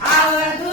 Agora do